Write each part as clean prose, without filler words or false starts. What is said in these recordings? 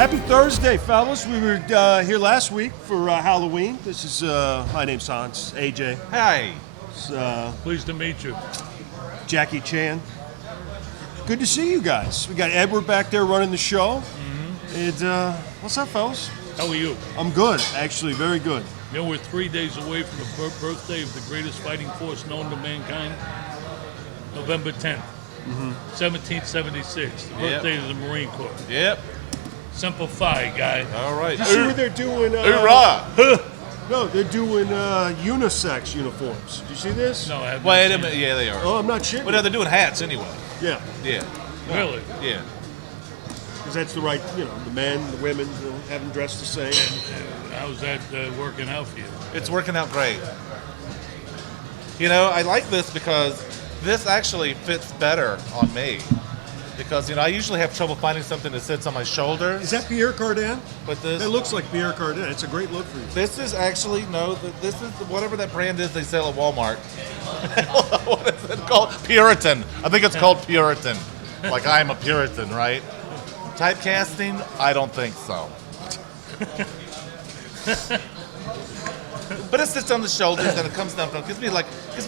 Happy Thursday, fellas. We were here last week for Halloween. This is, my name's Hans, AJ. Hi. Pleased to meet you. Jackie Chan. Good to see you guys. We got Edward back there running the show. Mm-hmm. And what's up, fellas? How are you? I'm good, actually, very good. You know, we're 3 days away from the birthday of the greatest fighting force known to mankind. November 10th, 1776, the birthday of the Marine Corps. Yep. Semper Fi, guy. All right. Did you see what they're doing? Hoorah! No, they're doing unisex uniforms. Did you see this? No, I haven't. Wait a seen minute. it. Yeah, they are. Oh, I'm not shitting. But no, they're doing hats anyway. Yeah, Yeah. Really? Yeah. because that's the right, the men, the women, have them dressed the same. And how's that working out for you? It's working out great. You know, I like this because this actually fits better on me. Because, I usually have trouble finding something that sits on my shoulders. Is that Pierre Cardin? But this, That looks like Pierre Cardin. It's a great look for you. this is actually, this is whatever that brand is they sell at Walmart. What is it called? Puritan. I think it's called Puritan. Like I'm a Puritan, right? Typecasting? I don't think so. But it sits on the shoulders and it comes down from. Gives me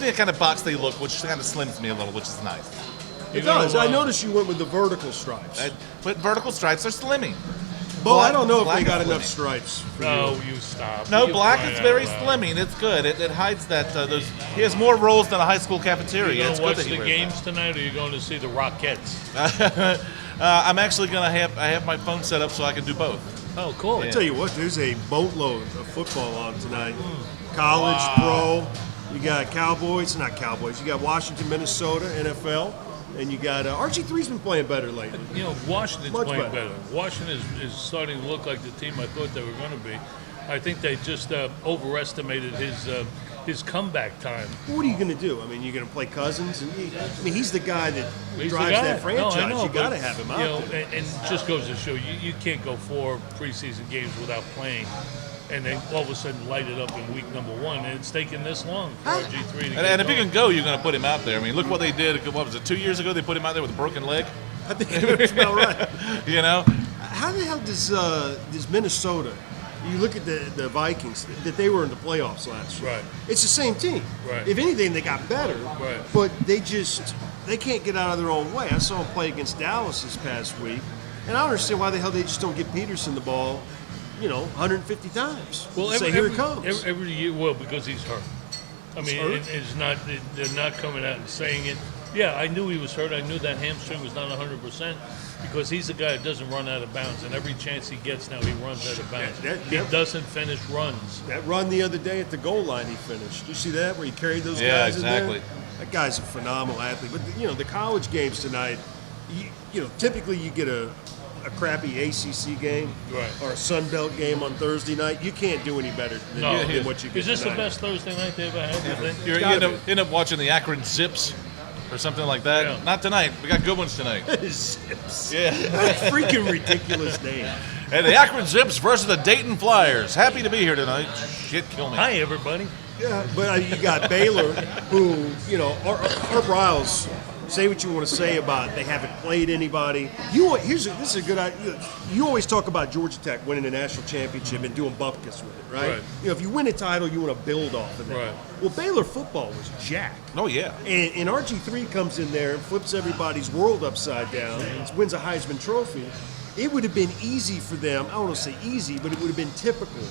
a kind of boxy look, which kind of slims me a little, which is nice. It does. I noticed you went with the vertical stripes. But vertical stripes are slimming. Well, I don't know if black they got is enough slimming. stripes. For No, you. you stop. No, You black crying is out very loud. slimming. It's good. It hides that. He has more rolls than a high school cafeteria. You It's going good to that watch he the wears games tonight, or are you going to see the Rockettes? that. I'm actually gonna have my phone set up so I can do both. Oh, cool. I tell you what, there's a boatload of football on tonight. College, pro. You got Cowboys, not Cowboys. You got Washington, Minnesota, NFL, and you got RG3's been playing better lately. Washington's Much playing better. better. Washington is starting to look like the team I thought they were going to be. I think they just overestimated his comeback time. What are you going to do? I mean, you're going to play Cousins, and he's the guy that He's the drives guy. that franchise. No, I know, you got to but, have him out there. And it just goes to show you can't go 4 preseason games without playing, and then all of a sudden light it up in week number 1, and it's taken this long for RG3 to get And if he going. can go, you're gonna put him out there. I mean, look what they did. What was it? 2 years ago, they put him out there with a broken leg. I think that's about right. How the hell does Minnesota? You look at the Vikings that they were in the playoffs last year. Right. It's the same team. Right. If anything, they got better. Right. But they can't get out of their own way. I saw them play against Dallas this past week, and I don't understand why the hell they just don't give Peterson the ball, 150 times. Well, Say here it comes. Every year, because he's hurt. I mean, hurt? it's not. They're not coming out and saying it. Yeah, I knew he was hurt. I knew that hamstring was not 100% because he's a guy that doesn't run out of bounds, and every chance he gets now, he runs out of bounds. He doesn't finish runs. That run the other day at the goal line, he finished. Did you see that where he carried those Yeah, guys in exactly. there? That guy's a phenomenal athlete. But the college games tonight, typically you get a crappy ACC game Right. or a Sun Belt game on Thursday night. You can't do any better than what you get Is this tonight. the best Thursday night they ever had? You think? You gotta end up watching the Akron Zips or something like that. Yeah. Not tonight. We got good ones tonight. Zips. Yeah. That freaking ridiculous name. And the Akron Zips versus the Dayton Flyers. Happy to be here tonight. Shit, kill me. Hi, everybody. Yeah, but you got Baylor, who, Art Briles, say what you want to say about they haven't played anybody. This is a good idea. You always talk about Georgia Tech winning a national championship and doing bupkis with it, right? Right. If you win a title, you want to build off of that. Right. Well, Baylor football was jacked. Oh, yeah. And RG3 comes in there and flips everybody's world upside down and wins a Heisman Trophy. It would have been easy for them. I don't want to say easy, but it would have been typical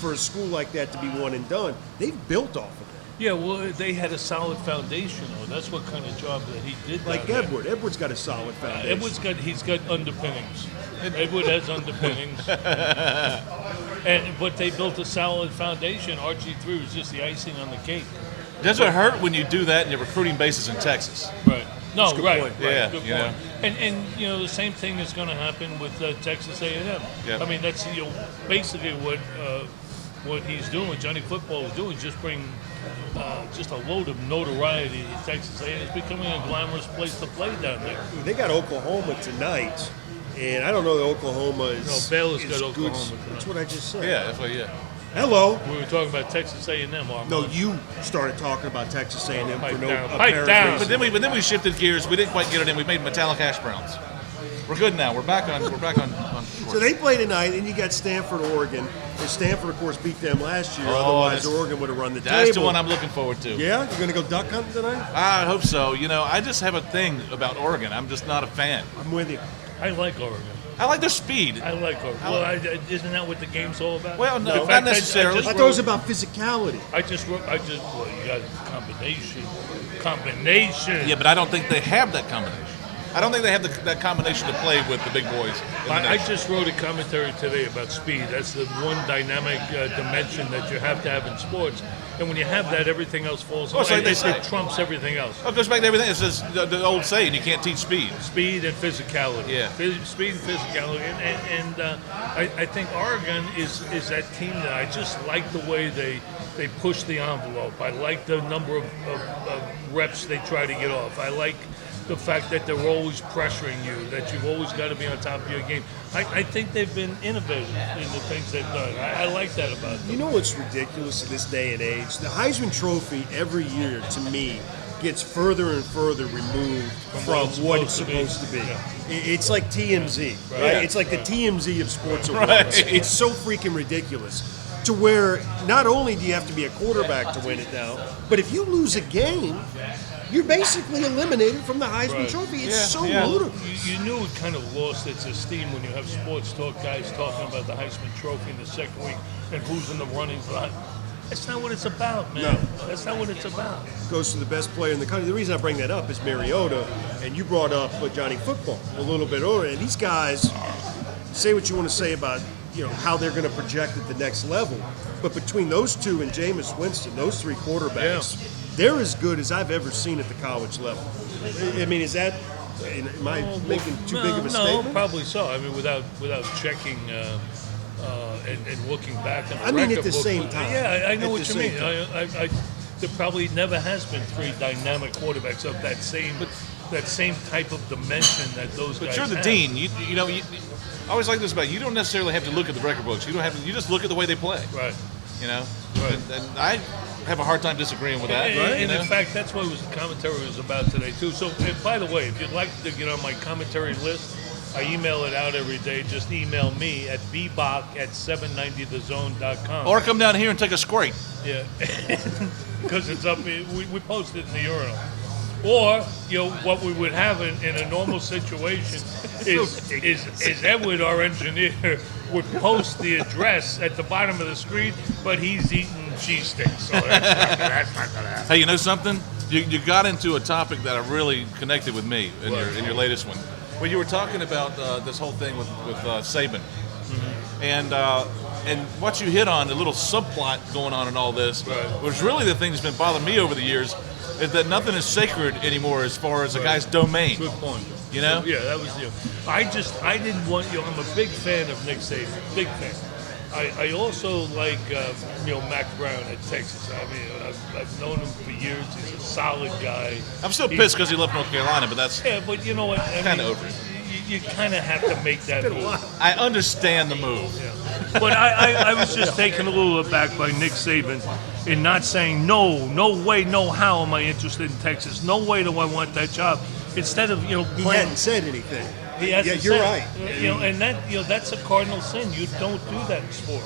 for a school like that to be one and done. They've built off of it. Yeah, well, they had a solid foundation. That's what kind of job that he did. Like down there. Edward. Edward's got a solid foundation. He's got underpinnings. Edward has underpinnings. But they built a solid foundation. RG3 was just the icing on the cake. Does it hurt when you do that and your recruiting base is in Texas? Right. No, good right. point. Right. Yeah, Good you know. point. And the same thing is going to happen with Texas A&M. Yep. I mean, that's basically what he's doing. Johnny Football is doing is just bring just a load of notoriety to Texas A&M. It's becoming a glamorous place to play down there. They got Oklahoma tonight, and I don't know that Oklahoma is. No, Baylor's is got good. Oklahoma tonight. That's what I just said. Yeah, that's what, yeah. Hello. We were talking about Texas A&M. Armand. No, you started talking about Texas A&M for Pipe no down. apparent Pipe down. reason. But then we shifted gears. We didn't quite get it in. We made metallic hash browns. We're good now. We're back on. So they play tonight, and you got Stanford, Oregon. And Stanford, of course, beat them last year. Oh, Otherwise, Oregon would have run the table. That's the one I'm looking forward to. Yeah, you're going to go duck hunting tonight? I hope so. You know, I just have a thing about Oregon. I'm just not a fan. I'm with you. I like Oregon. I like their speed. I like Oregon. Well, isn't that what the game's all about? Well, no, In not fact, necessarily. I thought it was about physicality. well, you got combination. Yeah, but I don't think they have that combination. I don't think they have that combination to play with the big boys. I just wrote a commentary today about speed. That's the one dynamic dimension that you have to have in sports. And when you have that, everything else falls away. It's like they say. It trumps everything else. Oh, it goes back to everything. It says the old saying, you can't teach speed. Speed and physicality. Yeah. Speed and physicality. And I think Oregon is that team that I just like the way they push the envelope. I like the number of reps they try to get off. I like the fact that they're always pressuring you, that you've always got to be on top of your game. I think they've been innovative in the things they've done. I like that about them. You know what's ridiculous in this day and age? The Heisman Trophy every year, to me, gets further and further removed from what it's supposed to be. Yeah. It's like TMZ, right? Yeah. It's like the TMZ of sports awards. Right. It's so freaking ridiculous. To where not only do you have to be a quarterback to win it now, but if you lose a game, you're basically eliminated from the Heisman Right. Trophy. It's Yeah, so yeah. ludicrous. You knew it kind of lost its esteem when you have sports talk guys talking about the Heisman Trophy in the second week and who's in the running for it. That's not what it's about, man. No. That's not what it's about. Goes to the best player in the country. The reason I bring that up is Mariota, and you brought up Johnny Football a little bit earlier. And these guys, say what you want to say about how they're going to project at the next level, but between those two and Jameis Winston, those three quarterbacks, they're as good as I've ever seen at the college level. I mean, am I making too big of a statement? No, probably so. I mean, without checking and looking back on the I mean, record at the book. same time. Yeah, I know At what the you mean. same There probably never has been three dynamic quarterbacks of that same type of dimension that those guys But you're the have. dean. You know, I always like this about you don't necessarily have to look at the record books. You don't have to. You just look at the way they play. Right. You know. Right. And I have a hard time disagreeing with that. And, You know? in fact, that's what the commentary was about today too. So, and by the way, if you'd like to get on my commentary list, I email it out every day. Just email me at bbock@790thezone.com. Or come down here and take a scrape. Yeah, because it's up. We post it in the urinal. Or what we would have in a normal situation is Edward, our engineer, would post the address at the bottom of the screen, but he's eating cheese sticks, so that's not gonna happen. Hey, you know something? You got into a topic that really connected with me in your latest one. When you were talking about this whole thing with Saban, and what you hit on, the little subplot going on in all this, was really the thing that's been bothering me over the years, is that nothing is sacred anymore as far as a guy's domain. Good point. You know? Yeah, that was I didn't want I'm a big fan of Nick Saban, big fan. I also like Mac Brown at Texas. I mean, I've known him for years. He's a solid guy. I'm still pissed because he left North Carolina, but that's But you know what? kind of over it. You kind of have to make that move. I understand the move. But I was just taken a little aback by Nick Saban in not saying, no way, no how am I interested in Texas. No way do I want that job. Instead of, He playing, hadn't said anything. he hasn't you're said, right. And that, that's a cardinal sin. You don't do that in sports.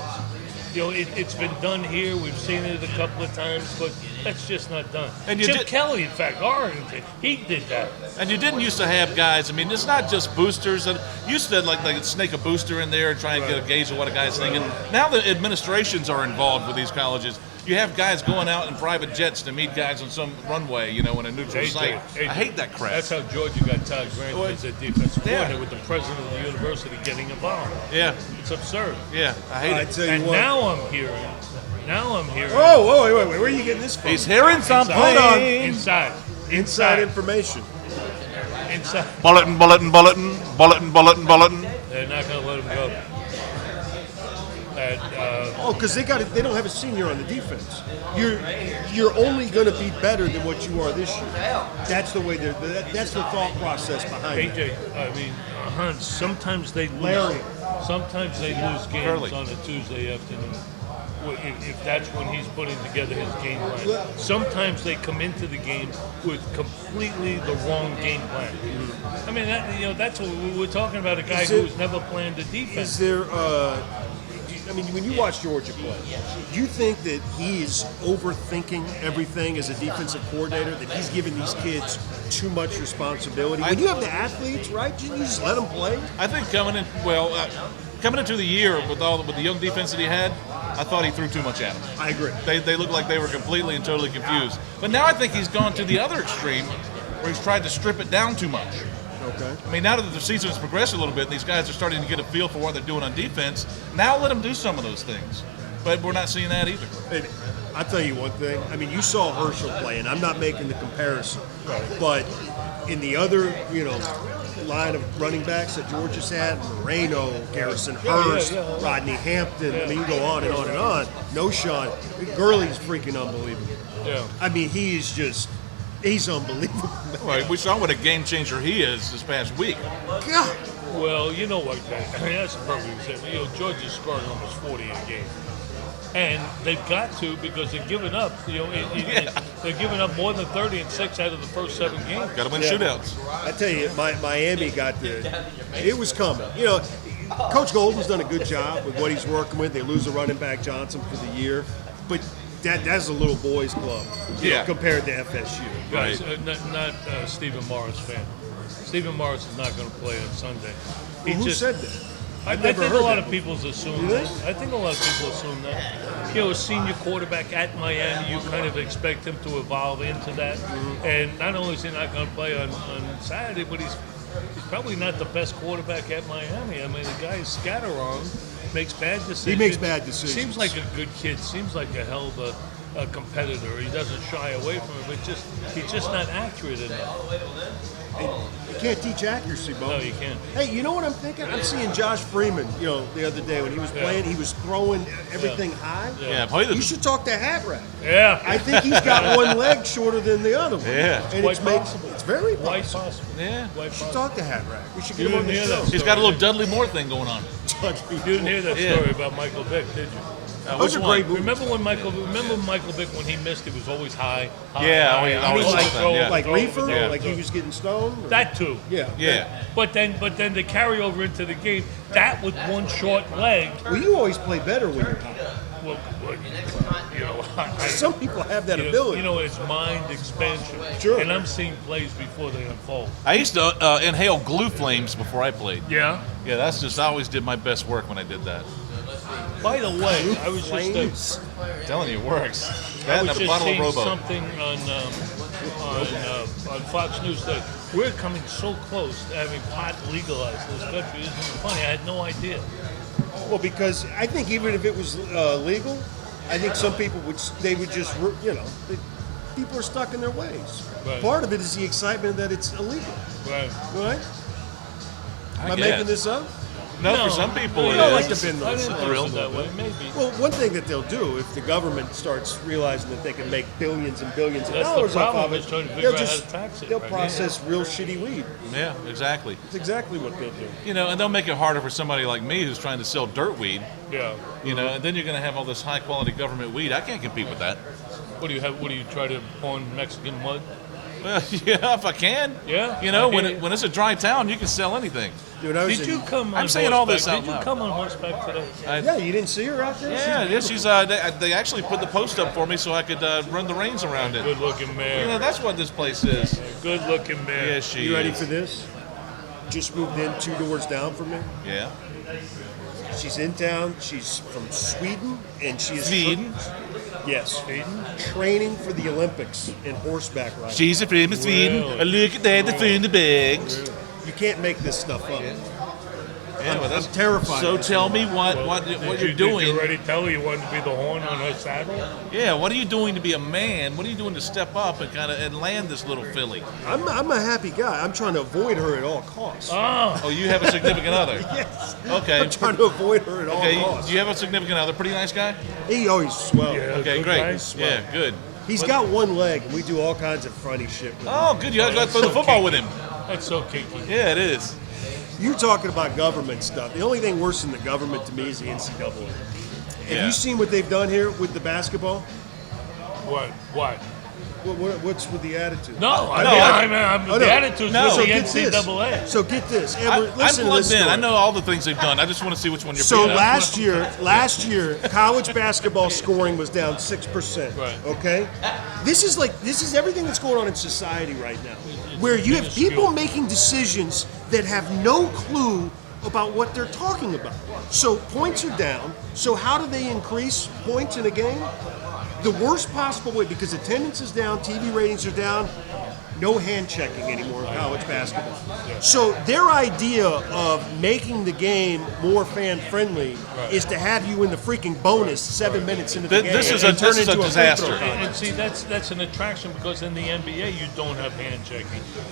It's been done here. We've seen it a couple of times, but that's just not done. And you Jim did- Kelly, in fact, Oregon, he did that. And you didn't used to have guys. I mean, it's not just boosters. You used to like snake a booster in there and try and get a gauge of what a guy's thinking. Now the administrations are involved with these colleges. You have guys going out in private jets to meet guys on some runway, in a neutral site. I hate that crap. That's how Georgia got Todd Grant as their defensive Yeah. coordinator, with the president of the university getting involved. Yeah, It's absurd. yeah, I hate I it. tell you And what. now I'm hearing. Whoa, wait, where are you getting this from? He's hearing something. Hold on. Inside. Inside information. Inside. Bulletin. They're not going to let him go. Because they don't have a senior on the defense. You're only going to be better than what you are this year. That's the way that's the thought process behind it. AJ, I mean, sometimes they lose. Larry. Sometimes they lose games Curly. on a Tuesday afternoon. if that's when he's putting together his game plan. Sometimes they come into the game with completely the wrong game plan. I mean, that's what we're talking about, a guy who's never planned a defense. Is there, I mean, when you watch Georgia play, do you think that he's overthinking everything as a defensive coordinator, that he's giving these kids too much responsibility? When you have the athletes, right, you just let them play? I think coming into the year with the young defense that he had, I thought he threw too much at them. I agree. They looked like they were completely and totally confused. But now I think he's gone to the other extreme, where he's tried to strip it down too much. Okay. I mean, now that the season has progressed a little bit, and these guys are starting to get a feel for what they're doing on defense, now let them do some of those things. But we're not seeing that either. And I'll tell you one thing. I mean, you saw Herschel play, and I'm not making the comparison. But in the other, line of running backs that Georgia's had, Moreno, Garrison Hurst, Rodney Hampton, I mean, you go on and on and on. No Sean. Gurley's freaking unbelievable. Yeah. I mean, he's unbelievable. Well, we saw what a game changer he is this past week. God. Well, you know what? I mean, that's a perfect example. Georgia's scoring almost 40 a game. And they've got to, because they're giving up. They're giving up more than 30 and 6 out of the first 7 games. Got to win shootouts. I tell you, Miami got it was coming. Coach Golden's done a good job with what he's working with. They lose a running back, Johnson, for the year. But that's a little boys club compared to FSU. Guys, not Stephen Morris fan. Stephen Morris is not going to play on Sunday. Who said that? I think a lot of people assume that. I think a lot of people assume that. A senior quarterback at Miami, you kind of expect him to evolve into that. And not only is he not going to play on Saturday, but he's probably not the best quarterback at Miami. I mean, the guy is scattergun, makes bad decisions. He makes bad decisions. Seems like a good kid. Seems like a hell of a competitor. He doesn't shy away from it, but he's just not accurate enough. You can't teach accuracy, Bo. No, you can't. Hey, you know what I'm thinking? I'm seeing Josh Freeman, the other day when he was playing, he was throwing everything high. Yeah, play the. You should talk to Hatrack. Yeah. I think he's got one leg shorter than the other one. Yeah. And Quite possible. It's very Quite possible. possible. Yeah. We should talk to Hatrack. We should get him on the hear show. that? He's got a little Dudley Moore thing going on. You didn't hear that story about Michael Vick, did you? Those are great movies. Remember Michael Vick, when he missed, it was always high. Yeah, high, he high, always high, like throw, that, yeah. Like throw, reefer, throw, like throw. he was getting stoned. Or? That too. Yeah. Yeah. But then the carryover into the game, that with one short leg. Well, you always play better when you're high. Well, Some people have that ability. It's mind expansion. Sure. And I'm seeing plays before they unfold. I used to inhale glue flames before I played. Yeah. Yeah, I always did my best work when I did that. By the way, I was Flames. I'm telling you, it works. I That and was a just bottle of seeing Robo. something on Fox News that we're coming so close to having pot legalized in this country. Isn't it funny? I had no idea. Well, because I think even if it was legal, I think some people would just, people are stuck in their ways. Right. Part of it is the excitement that it's illegal, Right. right? Am I guess. making this up? No, for some people it I is. like to bend I those didn't sides. think of it that way. Maybe. Well, one thing that they'll do if the government starts realizing that they can make billions and billions of That's the dollars off problem, of it, is trying to figure they'll out how just to tax it, they'll right? process real shitty weed. Yeah, exactly. That's exactly what they'll do. And they'll make it harder for somebody like me who's trying to sell dirt weed. Yeah. And then you're going to have all this high quality government weed. I can't compete with that. What do you have? What do you try to pawn Mexican mud? Well, yeah, if I can. Yeah, When it's a dry town, you can sell anything. Dude, I was Did in- you come on I'm saying all this horseback? out Did you loud. come on horseback today? Yeah, you didn't see her out there? Yeah, she's. They actually put the post up for me so I could run the reins around it. Good looking mare. That's what this place is. Good looking mare. Yeah, she You ready is. for this? Just moved in 2 doors down from me. Yeah. She's in town. She's from Sweden, and she is Sweden? Yes, training for the Olympics in horseback riding. She's a friend of Sweden. Look at that, the food in the bags. You can't make this stuff up. Yeah, well, that's I'm terrified. So tell me what Did you're you doing. already tell her you wanted to be the horn on her saddle? Yeah, what are you doing to be a man? What are you doing to step up and land this little filly? I'm a happy guy. I'm trying to avoid her at all costs. Oh, you have a significant other. Yes. Okay. I'm trying to avoid her at all Okay, costs. do you have a significant other? Pretty nice guy? He always swell. Yeah. Okay, Good great. guy? Yeah, good. He's got one leg, and we do all kinds of funny shit with him. Oh, good. You got to throw the football with him. That's so kinky. Yeah, it is. You're talking about government stuff. The only thing worse than the government to me is the NCAA. Have you seen what they've done here with the basketball? What? What's with the attitude? No, Oh, the no. attitude's No. with So the get this. NCAA. So get this. I'm Edward, listen to plugged this in. story. I know all the things they've done. I just want to see which one you're So beating. last year, college basketball scoring was down 6%. Right. Okay, this is everything that's going on in society right now, where you have minuscule. people making decisions that have no clue about what they're talking about. So points are down. So how do they increase points in a game? The worst possible way, because attendance is down, TV ratings are down. No hand checking anymore in college basketball. So their idea of making the game more fan friendly is to have you in the freaking bonus 7 minutes into the game. This is and a turn into free disaster. throw And contest. see, that's an attraction because in the NBA you don't have hand checking,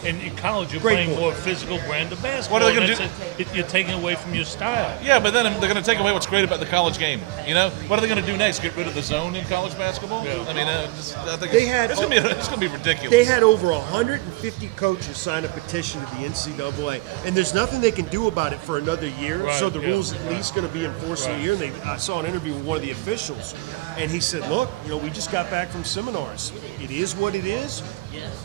and in college you're Great playing point. more physical brand of basketball. What are they gonna and you're taking away from your style. Yeah, but then they're going to take away what's great about the college game. You know, what are they going to do next? Get rid of the zone in college basketball? Yeah. I mean, I think They had- it's going to be ridiculous. They had over 150 coaches sign a petition to the NCAA, and there's nothing they can do about it for another year. Right, so the yeah. rules at least going to be enforced in a year. And I saw an interview with one of the officials, and he said, "Look, we just got back from seminars. It is what it is.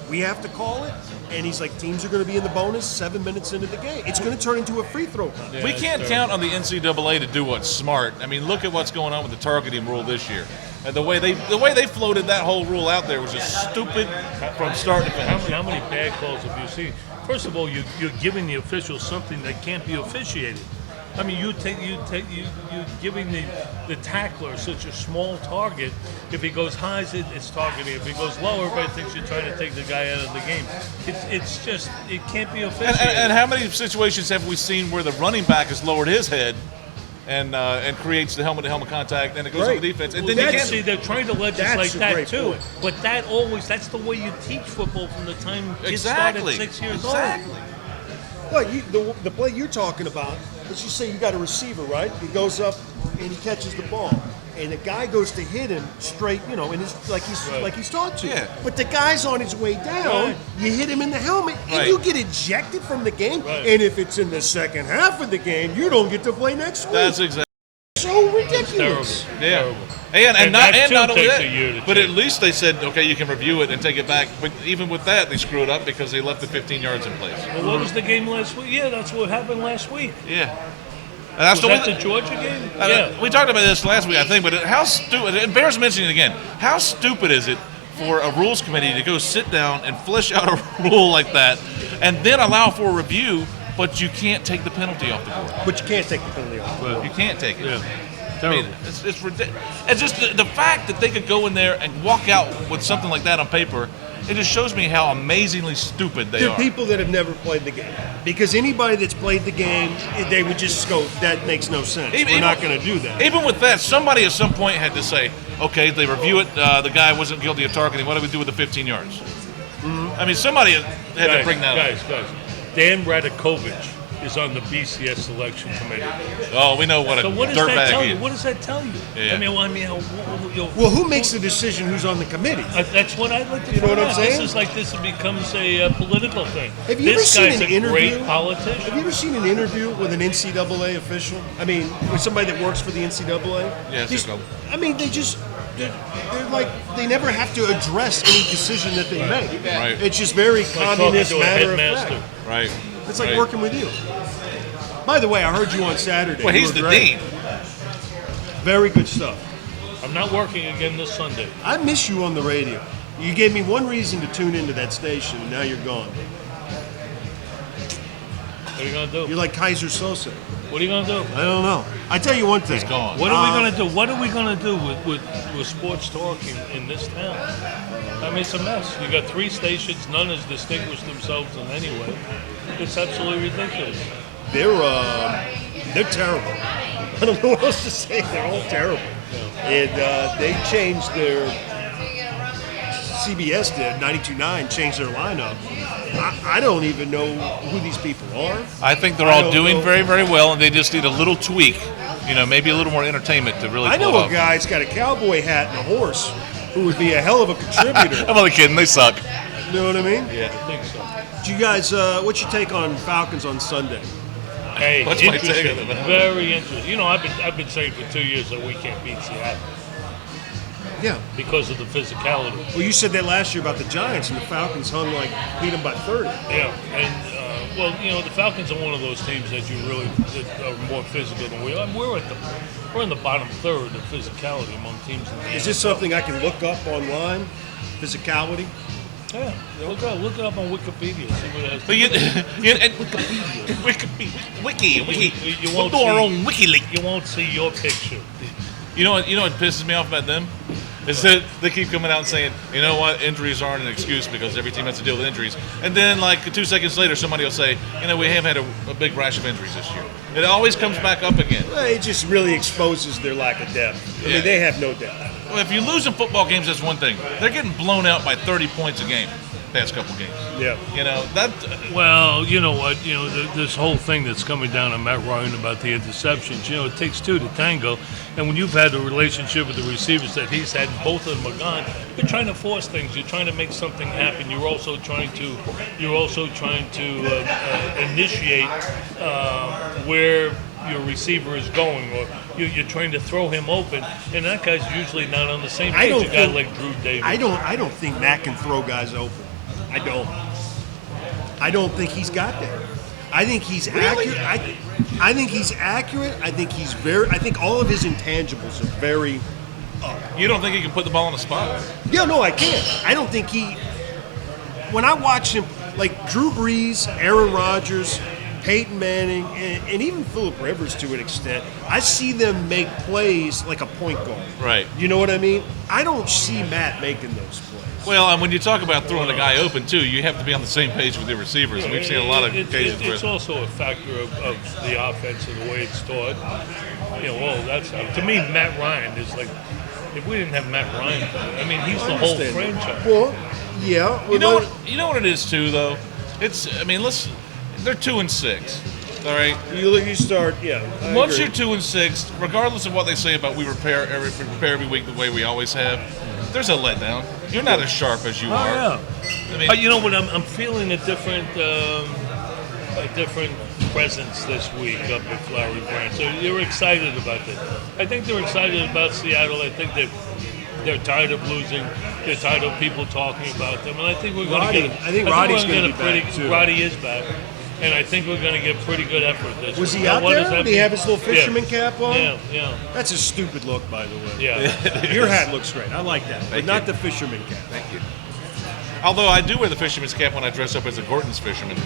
We have to call it." And he's like, "Teams are going to be in the bonus 7 minutes into the game. It's going to turn into a free throw contest." We can't count on the NCAA to do what's smart. I mean, look at what's going on with the targeting rule this year. And the way they floated that whole rule out there was just stupid from start to finish. How many bad calls have you seen? First of all, you're giving the officials something that can't be officiated. I mean, you're giving the tackler such a small target. If he goes high, it's targeting. If he goes low, everybody thinks you're trying to take the guy out of the game. It's just, it can't be officiated. And how many situations have we seen where the running back has lowered his head and creates the helmet-to-helmet contact, and it goes Right. on the defense, and Well, then you that's, can't. see, they're trying to legislate That's a that great too. point. But that's the way you teach football from the time kids Exactly. start at 6 years Exactly. old. Well, the play you're talking about, let's just say you got a receiver, right? He goes up and he catches the ball, and the guy goes to hit him straight, and it's like he's taught to. Yeah. But the guy's on his way down. Right. You hit him in the helmet, and Right. you get ejected from the game. Right. And if it's in the second half of the game, you don't get to play next week. That's exactly. So Terrible. ridiculous. Yeah, Terrible. and not that too only takes that, a year to but at change. least they said, okay, you can review it and take it back. But even with that, they screwed up because they left the 15 yards in place. Well, what was the game last week? Yeah, that's what happened last week. Yeah, and that's Was that the Georgia game? Yeah. We talked about this last week, I think. But how stupid! It bears mentioning again. How stupid is it for a rules committee to go sit down and flesh out a rule like that, and then allow for a review, but you can't take the penalty off the board. But you can't take the penalty off. You can't take it. Yeah. I mean, it's ridiculous. It's just the fact that they could go in there and walk out with something like that on paper. It just shows me how amazingly stupid they They're are. people that have never played the game. Because anybody that's played the game, they would just go, that makes no sense. We're not going to do that. Even with that, somebody at some point had to say, okay, they review it. The guy wasn't guilty of targeting. What do we do with the 15 yards? I mean, somebody had to bring that up. Guys, Dan Radakovich is on the BCS selection committee. Oh, we know what a So what does that dirtbag tell he you? is. What does that tell you? Yeah. Well, who makes the decision who's on the committee? That's what I'd like to You know what find I'm out. saying? This becomes a political thing. Have you This ever guy's seen an a interview? great politician. Have you ever seen an interview with an NCAA official? I mean, with somebody that works for the NCAA? Yes, These- go. I mean, they're like, they never have to address any decision that they make. Right. It's just very Like talking communist to a matter of headmaster. fact. Right. It's like Right. working with you. By the way, I heard you on Saturday. Well, You he's were the great. dean. Very good stuff. I'm not working again this Sunday. I miss you on the radio. You gave me one reason to tune into that station, and now you're gone. What are you gonna do? You're like Kaiser Sosa. What are you gonna do? I don't know. I tell you one thing. He's gone. What are we gonna do? What are we gonna do with sports talk in this town? I mean, it's a mess. You got 3 stations. None has distinguished themselves in any way. It's absolutely ridiculous. They're terrible. I don't know what else to say. They're all terrible. And they changed their. CBS did 92.9 changed their lineup. I don't even know who these people are. I think they're I all don't doing know. very, very well, and they just need a little tweak. Maybe a little more entertainment to really I pull know it a off. guy's got a cowboy hat and a horse who would be a hell of a contributor. I'm only kidding. They suck. You know what I mean? I think so. Do you guys, what's your take on Falcons on Sunday? Hey, What's my take interesting. on it? Very interesting. You know, I've been saying for 2 years that we can't beat Seattle Yeah. because of the physicality. Well, you said that last year about the Giants, and the Falcons beat them by 30. Yeah, and well, you know, the Falcons are one of those teams that that are more physical than we are. We're in the bottom third of physicality among teams in the Is this NFL. something I can look up online? Physicality? Yeah, look it up on Wikipedia. See what it has. But Wiki. You We'll won't do our see- own WikiLeaks. You won't see your picture. You know what pisses me off about them? Is that they keep coming out and saying, you know what, injuries aren't an excuse because every team has to deal with injuries. And then, like, 2 seconds later, somebody will say, you know, we have had a big rash of injuries this year. It always comes back up again. Well, it just really exposes their lack of depth. I Yeah. mean, they have no depth. Well, if you lose in football games, that's one thing. They're getting blown out by 30 points a game past couple games. Yeah. You know, that. Well, you know what? You know, this whole thing that's coming down on Matt Ryan about the interceptions, you know, it takes two to tango. And when you've had a relationship with the receivers that he's had, both of them are gone, you're trying to force things. You're trying to make something happen. You're also trying to initiate where your receiver is going, or you're trying to throw him open, and that guy's usually not on the same I page. don't A guy think- like Drew Davis. I don't think Matt can throw guys open. I don't. I don't think he's got that. I think he's accurate. I think he's accurate. I think all of his intangibles are very. You don't think he can put the ball on the spot? Yeah, no, I can't. I don't think he. When I watch him, like Drew Brees, Aaron Rodgers, Peyton Manning, and even Phillip Rivers to an extent, I see them make plays like a point guard. Right. You know what I mean? I don't see Matt making those plays. Well, and when you talk about throwing a guy open, too, you have to be on the same page with your receivers. And we've seen a lot of occasions It's where. also a factor of the offense and the way it's taught. You know, well, that's to me, Matt Ryan is like, if we didn't have Matt Ryan, I mean, he's the whole Understand. franchise. Well, yeah. You know what it is, too, though? They're 2-6. All right? You start, yeah. I Once agree. you're 2-6, regardless of what they say about we prepare every week the way we always have, there's a letdown. You're not as sharp as you are. Yeah. I mean, You know what? I'm feeling a different presence this week up at Flowery Branch. So you're excited about that. I think they're excited about Seattle. I think they're tired of losing. They're tired of people talking about them. And I think we're going to get. I think Roddy's gonna be back, too. Roddy is back, and I think we're going to get pretty good effort this Was week. he Now, out what there? does that Did he mean? have his little fisherman cap on? Yeah, yeah, That's a stupid look, by the way. yeah. Your hat looks great. I like that, but Thank not you. the fisherman cap. Thank you. Although I do wear the fisherman's cap when I dress up as a Gorton's fisherman.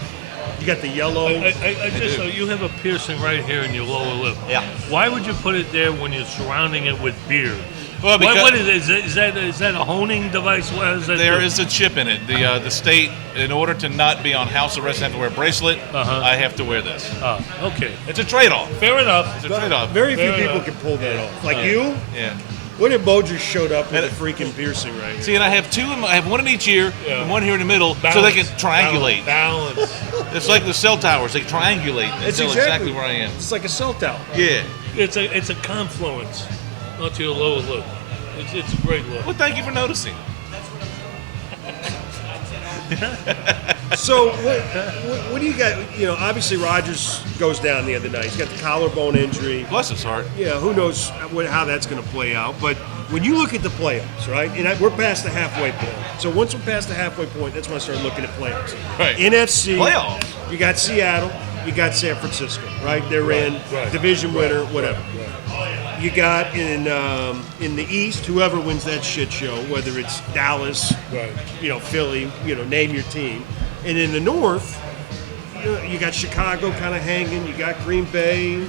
You got the yellow. I just do. you have a piercing right here in your lower lip. Yeah. Why would you put it there when you're surrounding it with beard? Well, because what is it? Is that a honing device? What is that? there do? is a chip in it. The state, in order to not be on house arrest and have to wear a bracelet, Uh-huh. I have to wear this. Oh, okay. It's a trade-off. Fair enough. It's a trade-off. Very few Fair people enough. can pull that off. Like Yeah. you? Yeah. What if Bo just showed up with a freaking piercing right here? See, and I have two. I have one in each ear Yeah. and one here in the middle, so they can triangulate. Balance. It's like the cell towers; they triangulate and It's tell exactly where I am. It's like a cell tower. Yeah. It's a confluence onto your lower lip. It's a great look. Well, thank you for noticing. So what do you got? You know, obviously Rodgers goes down the other night. He's got the collarbone injury. Bless his heart. Yeah, who knows how that's going to play out. But when you look at the playoffs, right, and we're past the halfway point. So once we're past the halfway point, that's when I start looking at playoffs. Right. NFC. Playoffs. You got Seattle. You got San Francisco, right? They're in right. division winner, whatever. You got in the East, whoever wins that shit show, whether it's Dallas, Right. you know, Philly, you know, name your team. And in the North, you got Chicago kind of hanging. You got Green Bay,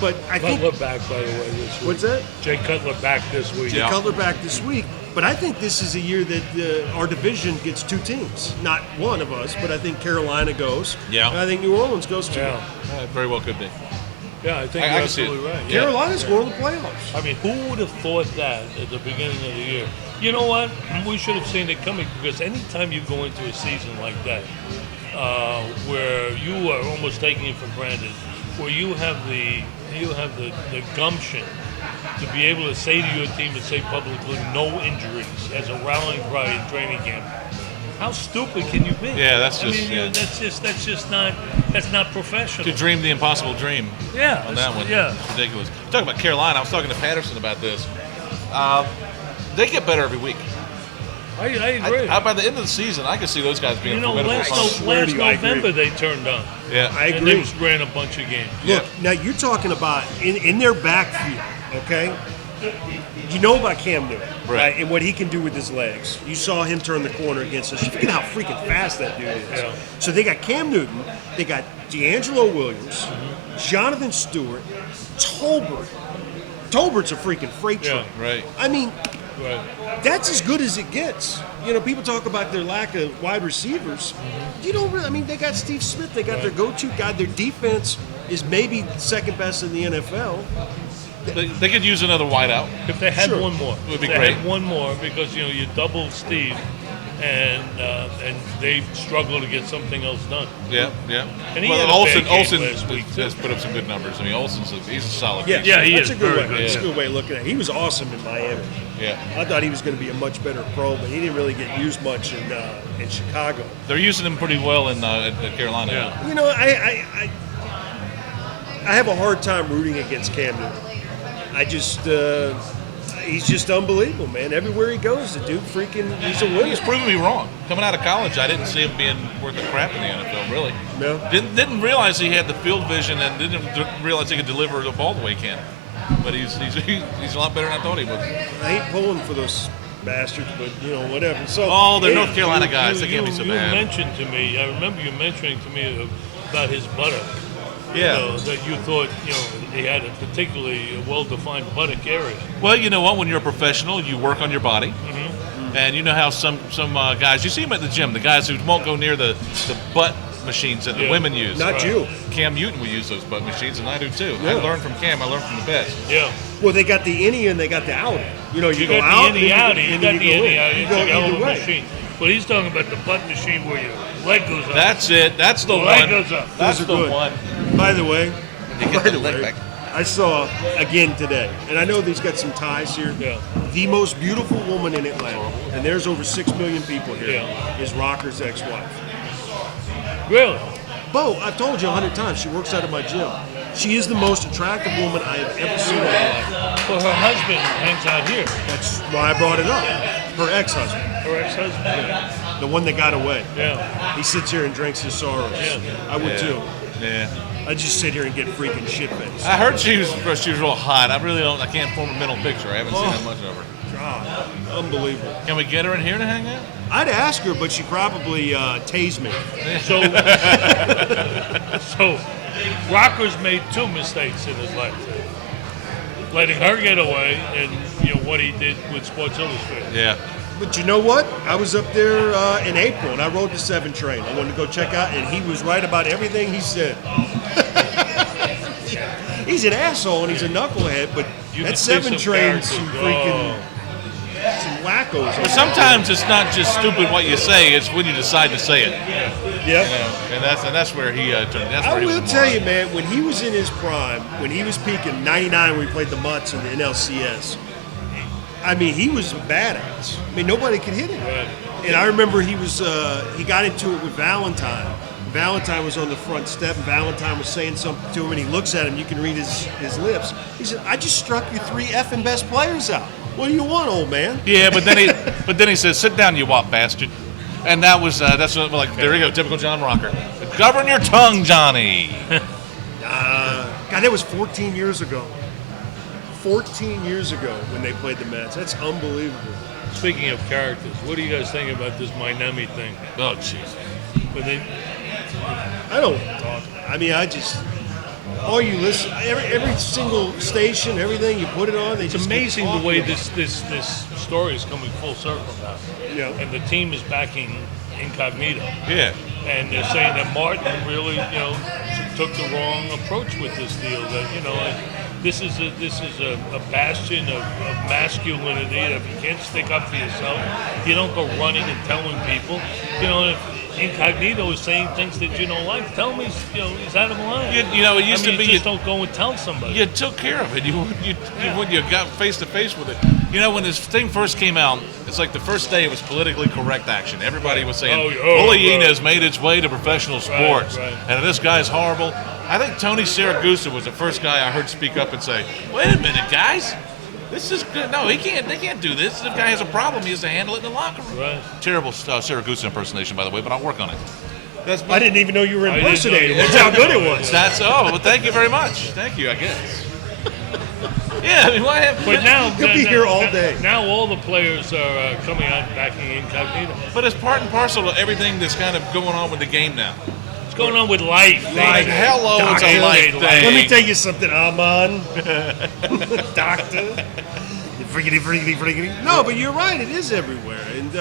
but I think Cutler back, by the way, this week. what's that? Jay Cutler back this week. Yeah. Cutler back this week. But I think this is a year that our division gets two teams. Not one of us, but I think Carolina goes. Yeah. And I think New Orleans goes too. Yeah. Very well could be. Yeah, I think I you're can see it. absolutely right. Yeah. Carolina's going to the playoffs. I mean, who would have thought that at the beginning of the year? You know what? We should have seen it coming, because anytime you go into a season like that, where you are almost taking it for granted, where you have the gumption to be able to say to your team and say publicly, no injuries as a rallying cry in training camp, How stupid can you be? Yeah, that's I just- mean, you know, yeah. that's not professional. To dream the impossible dream. Yeah, On that one. yeah. It's ridiculous. Talking about Carolina, I was talking to Patterson about this. They get better every week. I agree. By the end of the season, I can see those guys being You know, formidable. last swear to you, I agree. November they turned on. Yeah. I And agree. they ran a bunch of games. Look, now you're talking about in their backfield, okay? You know about Cam Newton, Right. right? And what he can do with his legs. You saw him turn the corner against us. You forget how freaking fast that dude is. Yeah. So they got Cam Newton, they got D'Angelo Williams, Jonathan Stewart, Tolbert. Tolbert's a freaking freight Yeah, train. right. I mean, Right. that's as good as it gets. You know, people talk about their lack of wide receivers. You don't really, I mean, they got Steve Smith, they got their go-to guy. Their defense is maybe second best in the NFL. They could use another wideout. If they had Sure. one more, Would be if they great. had one more, because you know you double Steve, and they struggle to get something else done. Yeah, yeah. And he well, had a Olsen, bad game Olsen last week, too. has put up some good numbers. I mean, he's a solid Yeah, piece. Yeah, he that's is a good very way. good. That's a good way of looking at it. He was awesome in Miami. Yeah. I thought he was going to be a much better pro, but he didn't really get used much in Chicago. They're using him pretty well in Carolina. Yeah. You know, I have a hard time rooting against Cam Newton. I just he's just unbelievable, man. Everywhere he goes, the dude he's a winner. He's proven me wrong. Coming out of college, I didn't see him being worth a crap in the NFL, really. No. Didn't realize he had the field vision and didn't realize he could deliver the ball the way he can. But he's a lot better than I thought he was. I hate pulling for those bastards, but you know, whatever. So, Oh, they're yeah, North Carolina guys. They can't be so you bad. mentioned to me, I remember you mentioning to me about his buttock. Yeah. You know, that you thought, you know, he had a particularly well-defined buttock area. Well, you know what? When you're a professional, you work on your body. Mm-hmm. And you know how some guys, you see them at the gym, the guys who won't go near the butt machines that the Yeah. women use. Not you. Cam Newton will use those butt machines, and I do too. Yeah. I learned from Cam. I learned from the best. Yeah. Well, they got the innie and they got the outie. You know, you, You go got out, the innie and outie. You and got then the you go innie in. outie. You It's go a hell of either a way. machine. But he's talking about the butt machine where your leg goes up. That's it. That's the leg one. goes up. That's Those are the good. one. By the way, You get the leg back. I saw again today, and I know they've got some ties here. Yeah. The most beautiful woman in Atlanta, and there's over 6 million people here, Yeah. is Rocker's ex-wife. Really? Bo, I've told you 100 times, she works out of my gym. She is the most attractive woman I have ever seen in my life. Well, her husband hangs out here. That's why I brought it up. Her ex-husband, Her ex-husband. the one that got away. Yeah. He sits here and drinks his sorrows. Yeah. I would Yeah. too. Yeah. I just sit here and get freaking shit-faced. I heard she was real hot. I can't form a mental picture. I haven't seen that much of her. God, unbelievable. Can we get her in here to hang out? I'd ask her, but she'd probably tase me. So, so Rocker's made two mistakes in his life. Letting her get away and, you know, what he did with Sports Illustrated. Yeah. But you know what? I was up there in April, and I rode the 7 train. I wanted to go check out, and he was right about everything he said. He's an asshole, and he's a knucklehead, but You that can see 7 some train's some characters. freaking some wackos. But sometimes it's not just stupid what you say; it's when you decide to say it. Yeah. You know, and that's where he turned. That's I where he was will a tell moron. you, man, when he was in his prime, when he was peaking, 99 when we played the Mutts in the NLCS, I mean, he was a badass. I mean, nobody could hit him. Right. And I remember he got into it with Valentine. Valentine was on the front step, and Valentine was saying something to him, and he looks at him, you can read his lips. He said, I just struck your 3 effing best players out. What do you want, old man? Yeah, but then he says, "Sit down, you wop bastard," and that's what, like, there you go, typical John Rocker. Govern your tongue, Johnny. God, that was 14 years ago. 14 years ago when they played the Mets. That's unbelievable. Speaking of characters, what do you guys think about this Miami thing? Oh, jeez. When they, I don't talk. I mean, all you listen, every single station, everything, you put it on, they it's just keep amazing the talking way about this story is coming full circle now. Yeah. And the team is backing Incognito. Yeah. And they're saying that Martin really, you know, took the wrong approach with this deal. That, you know, this is a bastion of masculinity. If you can't stick up for yourself, you don't go running and telling people. You know, if Incognito is saying things that you don't like, tell me, he's out of line. You know, it used to be you just don't go and tell somebody. you took care of it. When you got face to face with it. You know, when this thing first came out, it's like the first day it was politically correct action. Everybody was saying, bullying has made its way to professional sports, and this guy's horrible. I think Tony Siragusa was the first guy I heard speak up and say, wait a minute, guys. This is good. No, he can't. They can't do this. If a guy has a problem, he has to handle it in the locker room. Right. Terrible Siragusa impersonation, by the way, but I'll work on it. I didn't even know you were impersonating. That's how good it was. Well, thank you very much. Thank you, I guess. Yeah, I mean, why have? But now He'll be here all day. Now all the players are coming out backing incognito. But it's part and parcel of everything that's kind of going on with the game now. What's going on with life? Like, hello, it's a life thing. Let me tell you something, Amon. Doctor. Friggity. No, but you're right. It is everywhere. And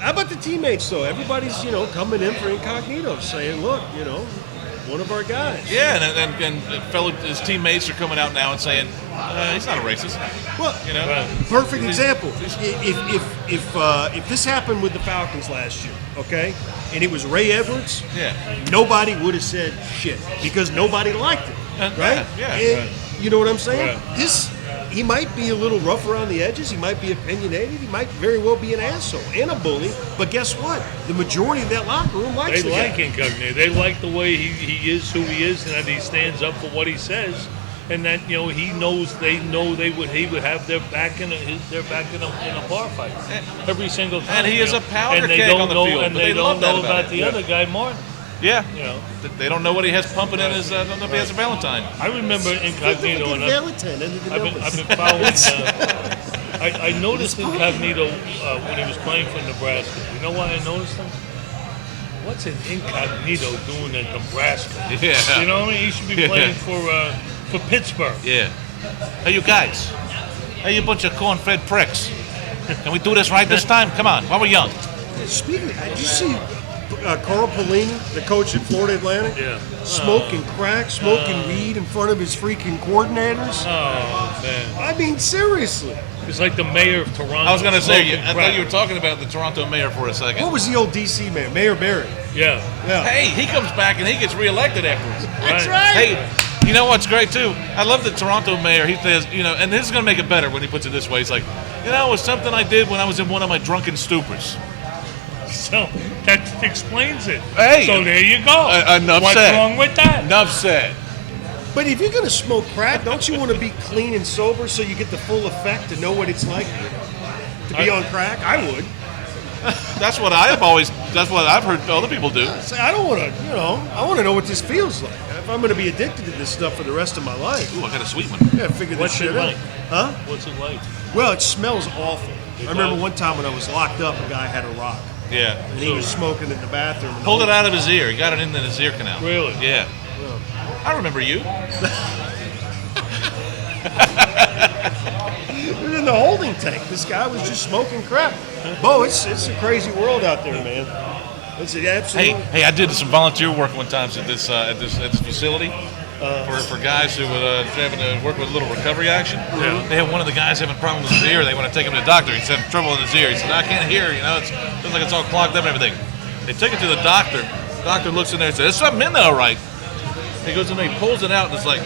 how about the teammates, though? Everybody's, coming in for incognito, saying, look, one of our guys. Yeah, and his teammates are coming out now and saying, he's not a racist. Well, perfect example. If this happened with the Falcons last year, okay, and it was Ray Edwards, nobody would have said shit because nobody liked it, right? And you know what I'm saying? Right. He might be a little rough around the edges. He might be opinionated. He might very well be an asshole and a bully. But guess what? The majority of that locker room likes They the like guy. incognito. They like the way he is who he is, and that he stands up for what he says, and that he knows he would have their back in a bar fight every single time. And he is a powder and they keg don't on the know, field. and but they love don't that know about it. the other guy, Martin. Yeah. They They don't know what he has pumping in his. Don't know if he has a Valentine. I remember incognito, and Valentine under the I've numbers. been following. I noticed incognito when he was playing for Nebraska. You know why I noticed him? What's an incognito doing at Nebraska? Yeah. You know what I mean? He should be playing for Pittsburgh. Yeah. Hey, you guys. Hey, you bunch of corn-fed pricks. Can we do this right this time? Come on, while we're young. Speaking of, did you see Carl Pelini, the coach at Florida Atlantic? Yeah. Smoking crack, smoking weed in front of his freaking coordinators? Oh, man. I mean, seriously. It's like the mayor of Toronto. I was going to say, smoking I crack. thought you were talking about the Toronto mayor for a second. What was the old D.C. man? Mayor Barry. Yeah. Yeah. Hey, he comes back and he gets reelected afterwards. That's Right. right. Hey, you know what's great too? I love the Toronto mayor. He says, and this is going to make it better when he puts it this way. He's like, it was something I did when I was in one of my drunken stupors. So that explains it. Hey. So there you go. Enough What's said. wrong with that? Enough said. But if you're going to smoke crack, don't you want to be clean and sober so you get the full effect to know what it's like to be on crack? I would. That's what I've heard other people do. Say, I don't want to, I want to know what this feels like. If I'm going to be addicted to this stuff for the rest of my life, Ooh, I got a sweet one. I gotta figure this What's shit it out. like? Huh? What's it like? Well, it smells awful. It I remember does? one time when I was locked up, a guy had a rock. Yeah. And he was smoking in the bathroom. and Pulled it out of his ear. He got it in his ear canal. Really? Yeah. I remember you. It was in the holding tank. This guy was just smoking crap. Bo, it's a crazy world out there, man. It's an absolute. Hey, I did some volunteer work one time at this facility for guys who were having to work with a little recovery action. Yeah. They had one of the guys having problems with his ear. They want to take him to the doctor. He's having trouble in his ear. He said, I can't hear. It feels like it's all clogged up and everything. They took it to the doctor. The doctor looks in there and says, there's something in there, all right. He goes in there, he pulls it out, and it's like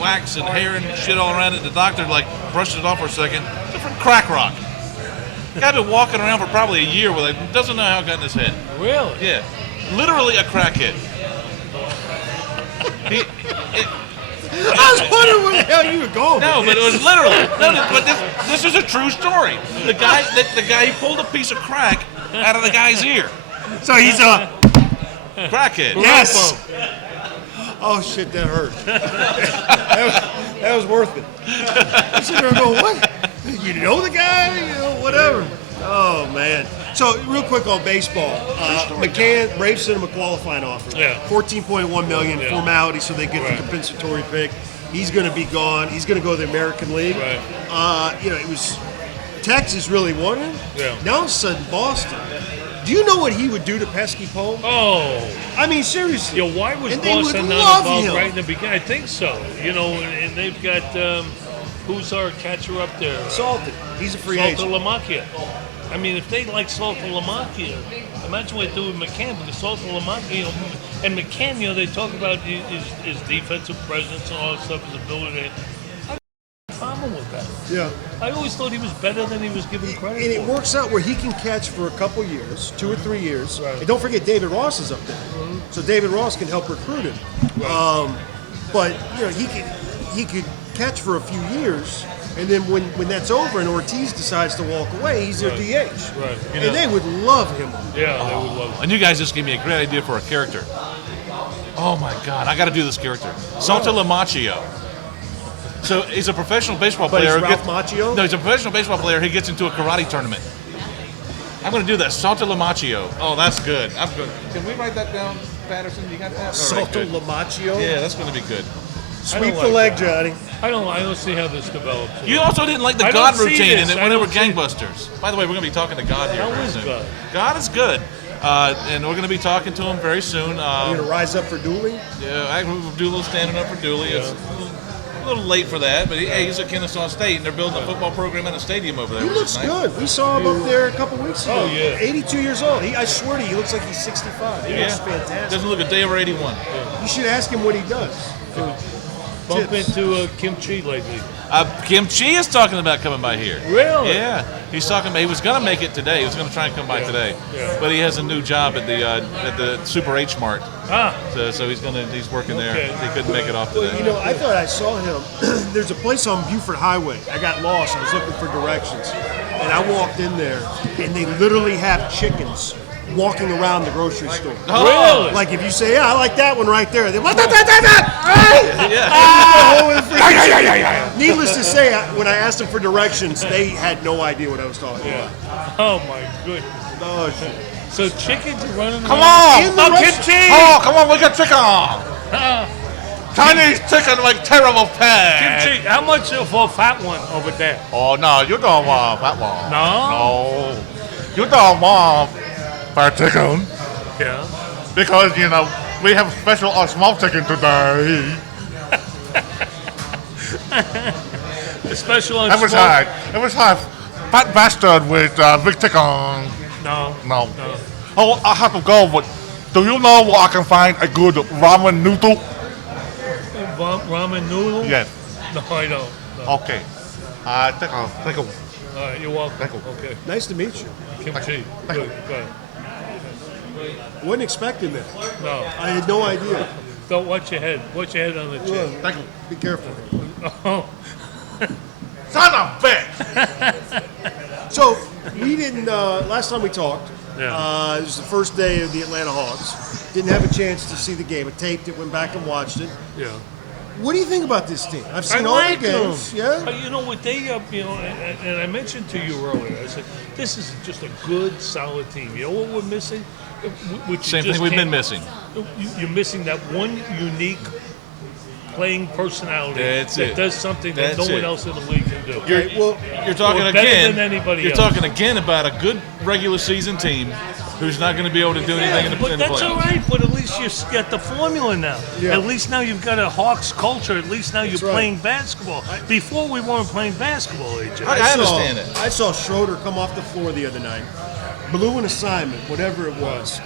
wax and hair and shit all around it. The doctor brushes it off for a second. It's from crack rock. The guy been walking around for probably a year with it. Doesn't know how it got in his head. Really? Yeah, literally a crackhead. I was wondering where the hell you were going. No, with but it this. was literally. No, but this is a true story. The guy he pulled a piece of crack out of the guy's ear. So he's a. Crackhead. Yes. Oh shit, that hurt. that was worth it. I'm sitting there going, what? You know the guy? Whatever. Oh man. So real quick on baseball, McCann, Braves sent him a qualifying offer. Yeah. $14.1 million Yeah. formality, so they get the compensatory pick. He's going to be gone. He's going to go to the American League. Right. It was Texas really wanted him. Yeah. Now all of a sudden Boston. Do you know what he would do to Pesky Pole? Oh. I mean, seriously. Yeah, why was And they would Boston love not involved him. right in the beginning? I think so. And they've got who's our catcher up there? Salted. He's a free Salta agent. Lamacchia. I mean, if they like Salta Lamacchia, imagine what they do with McCann. Because Salta Lamacchia, and McCann, they talk about his defensive presence and all that stuff, his ability. How the problem problem with that. Yeah. I always thought he was better than he was given credit And it for. works out where he can catch for a couple years, 2 or 3 years. Right. And don't forget David Ross is up there. So David Ross can help recruit him. But he could catch for a few years, and then when that's over and Ortiz decides to walk away, he's their DH. Right. And they would love him. Yeah, they would love it. And you guys just gave me a great idea for a character. Oh my God, I got to do this character. Salto Lamacchio. So he's a professional baseball But player. he's Ralph Macchio? No, he's a professional baseball player. He gets into a karate tournament. I'm going to do that. Salto Lamacchio. Oh, that's good. I'm good. Can we write that down, Patterson? You got that? All right, Salto good. Lamacchio. Yeah, that's going to be good. Sweep like the leg, that. Johnny. I don't see how this develops. You also didn't like the I God don't see routine, this. and it I went over don't see it. gangbusters. By the way, we're going to be talking to God here How very is soon. God? God is good, and we're going to be talking to him very soon. You gonna rise up for dueling? Yeah, I will do a little standing up for Dooley. It's a little late for that, but he's at Kennesaw State, and they're building a football program in a stadium over there. He which looks is nice. good. We saw him up there a couple weeks ago. Oh, yeah. 82 years old. I swear to you, he looks like he's 65. He looks fantastic. Doesn't look a day over 81. You should ask him what he does. Bump Tips. into kimchi lately. Kim Chi is talking about coming by here. Really? Yeah, he's talking about. He was going to make it today. He was going to try and come by today, Yeah. but he has a new job at the Super H Mart. Ah, So he's working there. Okay. He couldn't make it off today. Well, I thought I saw him. There's a place on Buford Highway. I got lost. I was looking for directions. And I walked in there, and they literally have chickens walking around the grocery store. really? Like if you say, yeah, I like that one right there. They what? Right? Needless to say, when I asked them for directions, they had no idea what I was talking about. Oh my goodness. Oh, shit. So chickens are running Come around. on! In the kimchi! Oh, come on, we got chicken! Chinese chicken like terrible pig! Kimchi, how much for a fat one over there? Oh, no, you don't want that one. No? No. You don't want fat chicken Yeah. because, we have special small chicken today. A special on It was small- hard. It was hard. Fat bastard with big chicken. No. No. Oh, I have to go, but do you know where I can find a good ramen noodle? Ramen noodle? Yes. No, I don't. No. Okay. Take a. All right, you're welcome. Thank you. Okay. Nice to meet you. Kimchi. Good. Good. Wasn't expecting that. No. I had no idea. Don't watch your head. Watch your head on the chin. Thank you. Be careful. Oh. Son of a bitch! So we didn't. Last time we talked, Yeah. it was the first day of the Atlanta Hawks. Didn't have a chance to see the game. I taped it, went back and watched it. Yeah. What do you think about this team? I've I seen all like the games. them. Yeah. You know what they, and I mentioned to you earlier. I said this is just a good, solid team. You know what we're missing? Which Same thing we've been missing. You're missing that one unique playing personality That's that it. does something that That's no it. one else in the league can do. You're talking Or better again. than anybody You're else. talking again about a good regular season team who's not going to be able to do anything in the but that's playoffs. all right. But at least you got the formula now. Yeah. At least now you've got a Hawks culture. At least now you're right. playing basketball. Before we weren't playing basketball, AJ. I understand it. I saw Schroeder come off the floor the other night, blew an assignment, whatever it was,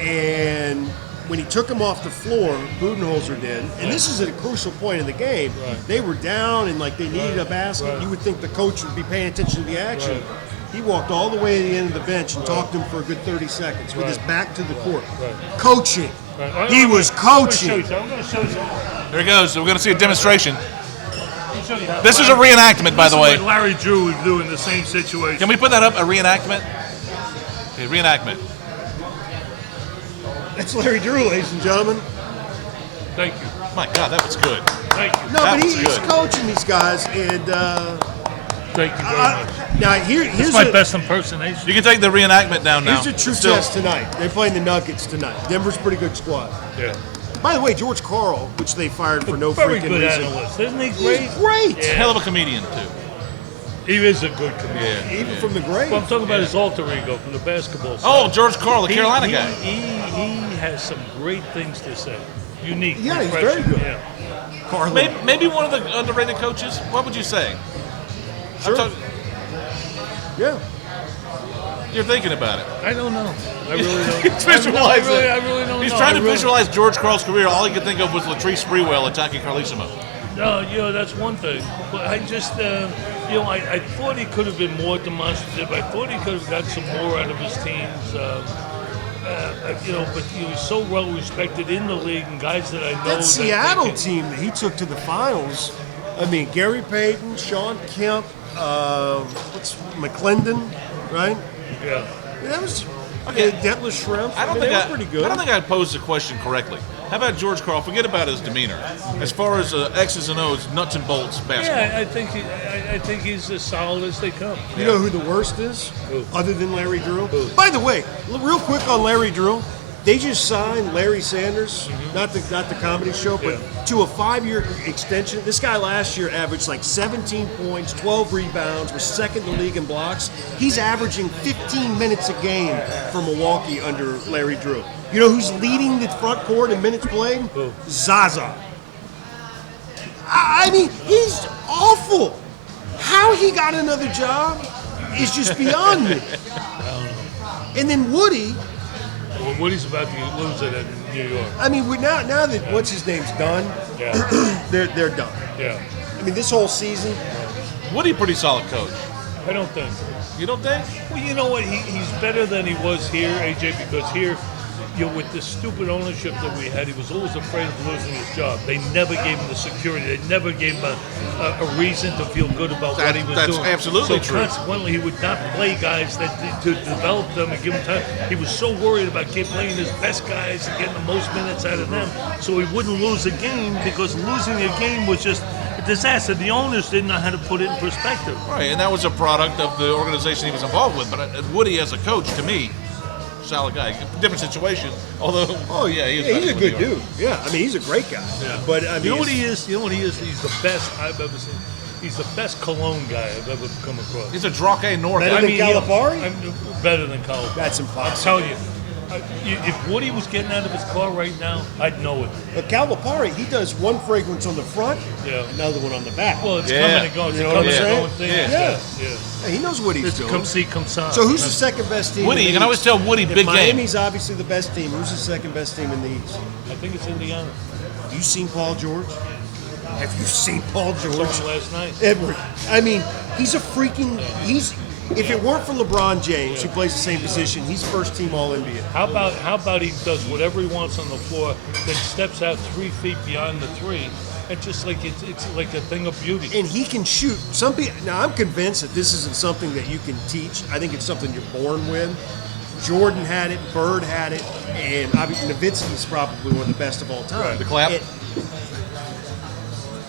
and when he took him off the floor, Budenholzer did, and this is at a crucial point in the game. They were down and like they needed a basket. You would think the coach would be paying attention to the action. He walked all the way to the end of the bench and talked to him for a good 30 seconds with his back to the court. Coaching. He was coaching. I'm going to show you something. There he goes. We're going to see a demonstration. This is a reenactment, by the way. What Larry Drew would do in the same situation. Can we put that up? A reenactment? Okay, reenactment. That's Larry Drew, ladies and gentlemen. Thank you. My God, that was good. Thank you. No, That but was he's good. coaching these guys, and Thank you very much. now here's It's my a, best impersonation. You can take the reenactment down now. here's a true Still. test tonight. They're playing the Nuggets tonight. Denver's a pretty good squad. Yeah. By the way, George Karl, which they fired for no Very freaking good reason, analyst. Isn't he great? he's great. Yeah. Hell of a comedian, too. He is a good comedian. Yeah. Even from the grave. Well, I'm talking about his alter ego from the basketball side. Oh, George Karl, the Carolina he, guy. He has some great things to say. Unique. Yeah, he's refreshing. very good. Yeah. Carlin. Maybe one of the underrated coaches. What would you say? Sure. Yeah. You're thinking about it. I don't know. I really don't. He's visualizing it. I really don't He's know. trying I to really- visualize George Karl's career. All he could think of was Latrice Sprewell attacking Carlissimo. No, that's one thing. But I just, I thought he could have been more demonstrative. I thought he could have got some more out of his teams. But he was so well respected in the league, and guys that I know. That Seattle team that he took to the finals. I mean, Gary Payton, Sean Kemp, McClendon, right? Yeah. That was Okay. Detlef Schrempf. I don't they think were pretty good. I don't think I posed the question correctly. How about George Karl? Forget about his demeanor. As far as X's and O's, nuts and bolts basketball. Yeah, I think he's as solid as they come. You know who the worst is? Who? Other than Larry Drew? Who? By the way, real quick on Larry Drew. They just signed Larry Sanders, not the comedy show, but to a 5-year extension. This guy last year averaged like 17 points, 12 rebounds, was second in the league in blocks. He's averaging 15 minutes a game for Milwaukee under Larry Drew. You know who's leading the front court in minutes played? Who? Zaza. I mean, he's awful. How he got another job is just beyond me. And then Woody. Well, Woody's about to lose it in New York. I mean, now that what's his name's done, Yeah. they're done. Yeah. I mean, this whole season. Woody, pretty solid coach. I don't think. You don't think? Well, you know what? He's better than he was here, AJ, because here, with the stupid ownership that we had, he was always afraid of losing his job. They never gave him the security. They never gave him a reason to feel good about what he was That's doing. absolutely so true. consequently, he would not play guys to develop them and give them time. He was so worried about playing his best guys and getting the most minutes out of them, so he wouldn't lose a game, because losing a game was just a disaster. The owners didn't know how to put it in perspective. Right, and that was a product of the organization he was involved with. But Woody, as a coach, to me, solid guy. Different situation, although. Oh yeah, He's a good dude. Yeah, I mean, he's a great guy. Yeah. But I mean, You know what he is? He's the best I've ever seen. He's the best cologne guy I've ever come across. He's a Drake North. Better than Calipari? Better than Calipari. That's I'm impossible. telling you, if Woody was getting out of his car right now, I'd know it. But Calipari, he does one fragrance on the front, Yeah. another one on the back. Well, it's Yeah. coming and going. It's You know a what coming I'm and saying? going thing. Yeah. Yeah. Yeah, he knows what he's It's doing. come see, come saw. So who's the second best team? Woody, in you the can always East? tell Woody If big game. Miami's obviously the best team. Who's the second best team in the East? I think it's Indiana. Have you seen Paul George? Have you seen Paul George? Someone last night. Edward. I mean, he's a freaking. If it weren't for LeBron James, who plays the same position, he's first team All NBA. How about he does whatever he wants on the floor, then steps out 3 feet beyond the three, and just like it's like a thing of beauty. And he can shoot. Some people. Now, I'm convinced that this isn't something that you can teach. I think it's something you're born with. Jordan had it, Bird had it, and Nowitzki's probably one of the best of all time. The clap? And-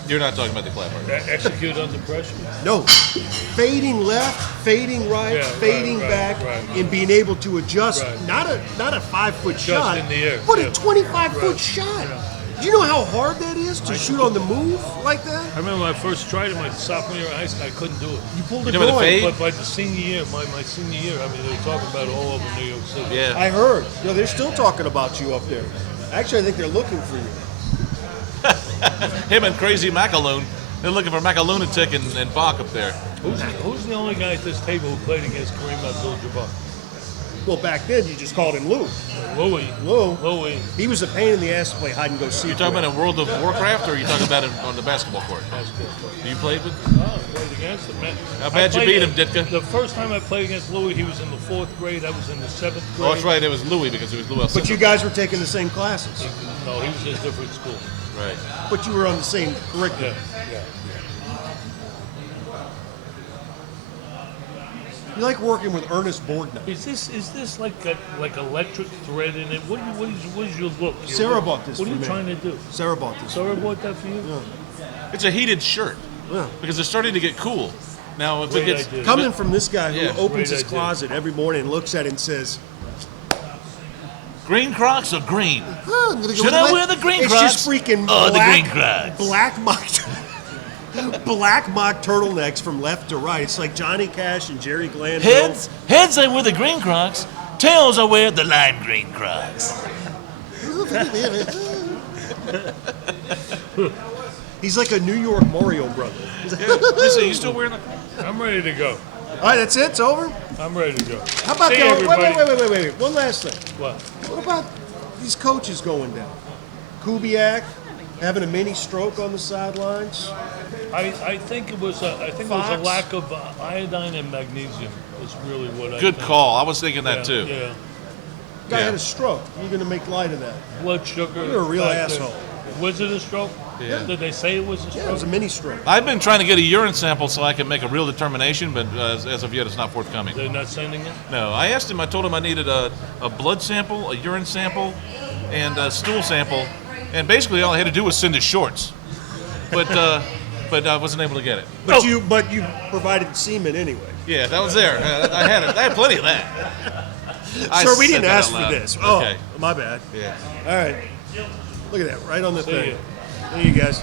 You're not talking about the clap, are you? Execute under pressure. No, fading left, fading right, Yeah, fading right, back, right. and being able to adjust. Right. Not a 5-foot shot, in the air, but yeah. a 25-foot Right. shot. Yeah. Do you know how hard that is to shoot on the move like that? I remember when I first tried it my sophomore year of high school, I couldn't do it. You pulled You a know the groin. fade? But by the senior year, my senior year, I mean, they were talking about it all over New York City. Yeah. I heard. They're still talking about you up there. Actually, I think they're looking for you. Him and Crazy Macaloon. They're looking for Macaloonitic and BOCK up there. Who's the only guy at this table who played against Kareem Abdul-Jabbar? Well, back then you just called him Lou. Louis. Louis. He was a pain in the ass to play hide and go seek. You talking about in World of Warcraft, or are you talking about it on the basketball court? You played with? Oh, I played against him, man. How bad I you played beat him, Ditka? The first time I played against Louis, he was in the 4th grade. I was in the 7th grade. Oh, that's right. It was Louis because it was Louis. But you guys were taking the same classes. No, he was in a different school. Right. But you were on the same curriculum. Yeah. You like working with Ernest Borgnine. Is this like electric thread in it? What is your look? Sarah bought this What for are you me. trying to do? Sarah bought this. Sarah bought that for you? It's a heated shirt Yeah. because it's starting to get cool. Now, if Great it gets idea. Coming from this guy who Yeah, opens great his idea. closet every morning and looks at it and says, green Crocs or green, "Huh, I'm gonna go Should with I the wear the green It's Crocs just freaking or the black, green Crocs? black mock turtlenecks from left to right. It's like Johnny Cash and Jerry Glanville. heads I wear the green Crocs, tails I wear the lime green Crocs. He's like a New York Mario brother. He's like, Listen, you still wearing the? I'm ready to go. all right, that's it. It's over. I'm ready to go. How about See the, everybody. wait. One last thing. What? What about these coaches going down? Kubiak, having a mini stroke on the sidelines. I think it was a Fox? lack of iodine and magnesium. Is really what I Good think. call. I was thinking that Yeah, too. Yeah. Guy Yeah. had a stroke. You're going to make light of that. Blood sugar. You're a real factor. asshole. Was it a stroke? Yeah. Did they say it was a Yeah, stroke? it was a mini stroke. I've been trying to get a urine sample so I can make a real determination, but as of yet, it's not forthcoming. They're not sending it? No, I told him I needed a blood sample, a urine sample, and a stool sample, and basically all I had to do was send his shorts. But I wasn't able to get it. But you provided semen anyway. Yeah, that was there. I had plenty of that. I Sir, we said didn't that ask out for loud. this. Oh, Okay. my bad. Yeah. All right. Look at that, right on the See thing. ya. There you guys.